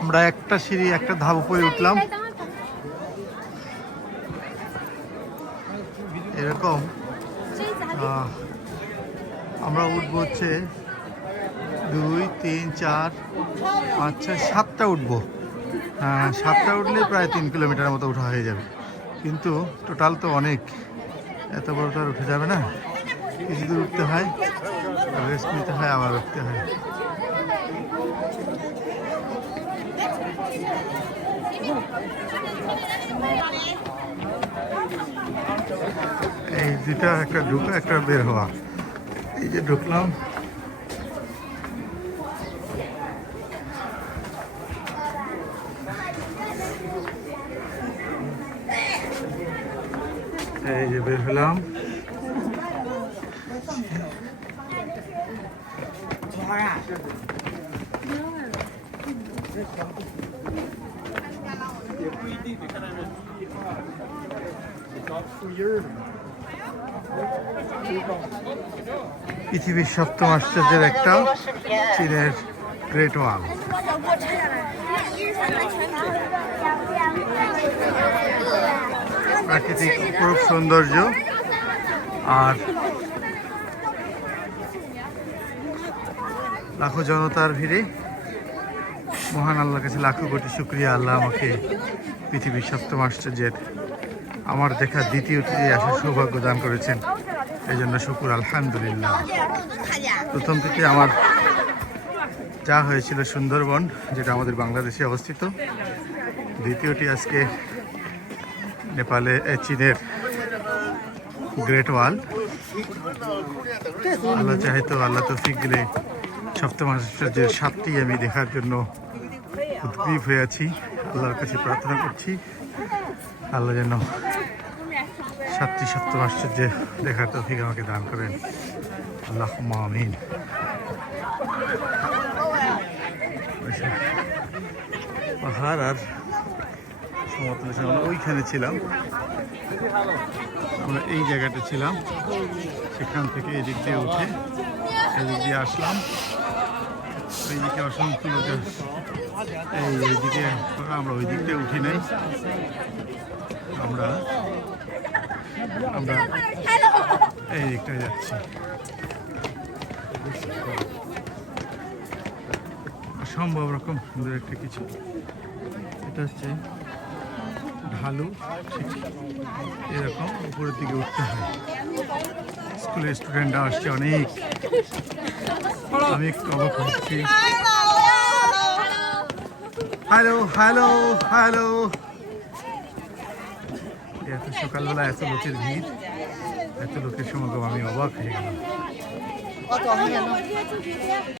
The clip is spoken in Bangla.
আমরা একটা সিঁড়ি একটা ধাপ উপরে উঠলাম, এরকম আমরা উঠবো হচ্ছে 2, 3, 4, 5, 6, 7টা উঠবো। 7টা উঠলে প্রায় 3 কিলোমিটারের মতো উঠা হয়ে যাবে, কিন্তু টোটাল তো অনেক, এত বড় তো আর উঠে যাবে না, কিছু দূর উঠতে হয়, রেস্ট নিতে হয়, আবার উঠতে হয়। এই দুটা, একটা ঢুকা একটা বের হওয়া, এই যে ঢুকলাম, এই যে বের হলাম। পৃথিবীর 7ম আশ্চর্যের একটা, চীনের গ্রেট ওয়াল। প্রাকৃতিক অপরূপ সৌন্দর্য, আর লাখো জনতার ভিড়ে মহান আল্লাহর কাছে লাখো কোটি শুকরিয়া, আল্লাহ আমাকে পৃথিবীর 7ম আশ্চর্যের আমার দেখা দ্বিতীয়টি আসার সৌভাগ্য দান করেছেন, এই জন্য শুকুর আলহামদুলিল্লাহ। প্রথম থেকে আমার যা হয়েছিল সুন্দরবন, যেটা আমাদের বাংলাদেশে অবস্থিত, দ্বিতীয়টি আজকে নেপালে, চীনের গ্রেট ওয়াল। আল্লাহ চাহে তো, আল্লাহ তৌফিক দিলে 7ম আশ্চর্যের 7টি আমি দেখার জন্য উদ্গ্রীব হয়ে আছি। আল্লাহর কাছে প্রার্থনা করছি আল্লাহ যেন 7টি 7ম আশ্চর্য দেখার তৌফিক আমাকে দান করেন, আল্লাহুম্মা আমিন। পাহাড় আর সমতল, আমরা ওইখানে ছিলাম, আমরা এই জায়গাটা ছিলাম, সেখান থেকে এদিক দিয়ে উঠে এদিক দিয়ে আসলাম, এইদিকে অসংখ্য লোক, এইদিকে আমরা ওই দিক দিয়ে উঠি নাই, আমরা এই দিকটায় যাচ্ছি। অসম্ভব রকম সুন্দর একটা কিছু, এটা হচ্ছে ঢালু, ঠিক এরকম উপরের দিকে উঠতে হয়। স্কুলের স্টুডেন্টরা আসছে অনেক, আমি একটু অবাক হচ্ছি। হ্যালো হ্যালো হ্যালো, এত সকালবেলা এত লোকের ভিড়, এত লোকের সমাগম, আমি অবাক হয়ে গেলাম।